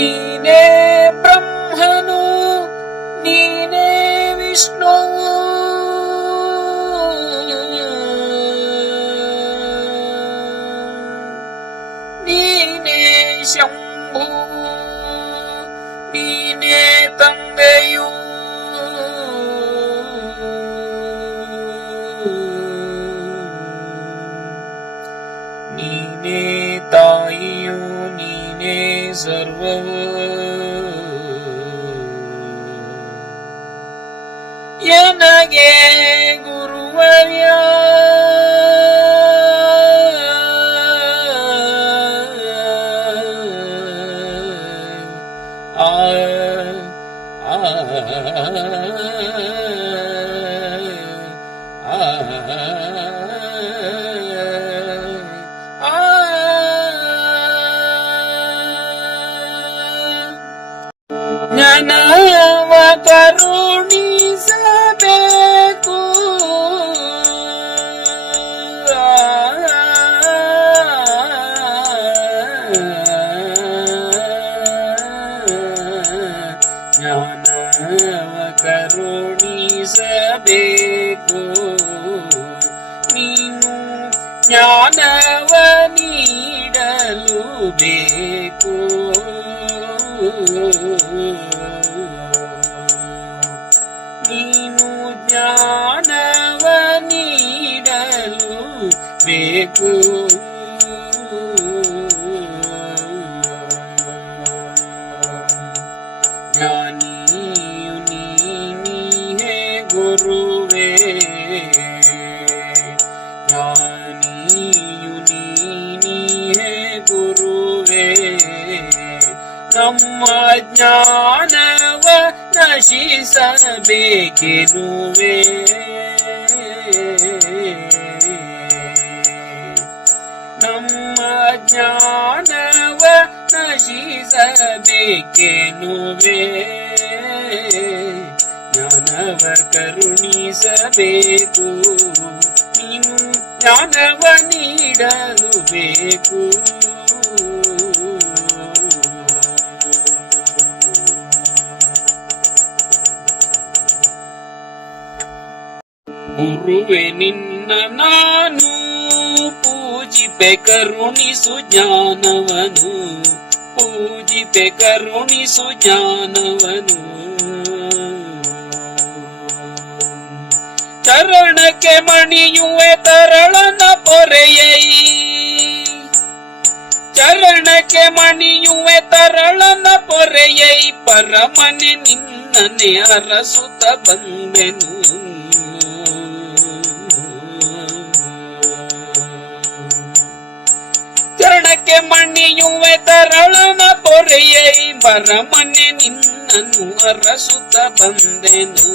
ನೀನೇ ಬ್ರಹ್ಮನು ನೀನೇ ವಿಷ್ಣು ನೀನೇ ಶಂಭು ನೀನೇ ತಂದೆಯು ನೀನೇ ತಾಯಿಯು ನೀನೇ ಸರ್ವವು. ಎನಗೆ ಗುರುವರ್ಯ ಆ ಆ. ಜ್ಞಾನವ ಕರುಣಿಸಬೇಕು. ಜ್ಞಾನವ ಕರುಣಿಸಬೇಕು. ನೀನು ಜ್ಞಾನವ ನೀಡಲು ಬೇಕು ಬೇಕು. ಜ್ಞಾನಿಯು ಗುರುವೇ. ಜ್ಞಾನಿಯು ಗುರುವೇ. ನಮ್ಮ ಜ್ಞಾನವ ನಶಿಸಬೇಕೆನುವೆ ನಶಿಸಬೇಕೆನುವೆ ಜ್ಞಾನವ ಕರುಣಿಸಬೇಕು. ನೀನು ಜ್ಞಾನವ ನೀಡಲು ಬೇಕು. ಗುರುವೆ ನಿನ್ನ ನಾನು ಪೂಜಿಪೆ ಕರುಣಿಸು ಜ್ಞಾನವನು. ಪೂಜಿಪೆ ಕರುಣಿಸು ಜ್ಞಾನವನು. ಚರಣಕ್ಕೆ ಮಣಿಯುವೆ ತರಳನ ಪೊರೆಯೈ. ಚರಣಕ್ಕೆ ಮಣಿಯುವೆ ತರಳನ ಪೊರೆಯೈ. ಪರಮನೆ ನಿನ್ನನೆ ಅರಸುತ್ತ ಬಂದೆನು. ಚರಣಕ್ಕೆ ಮಣಿಯುವೆ ತರಳನ ಪೊರೆಯೈ ಬರಮನೆ ನಿನ್ನನ್ನು ಅರಸುತ್ತ ಬಂದೆನು.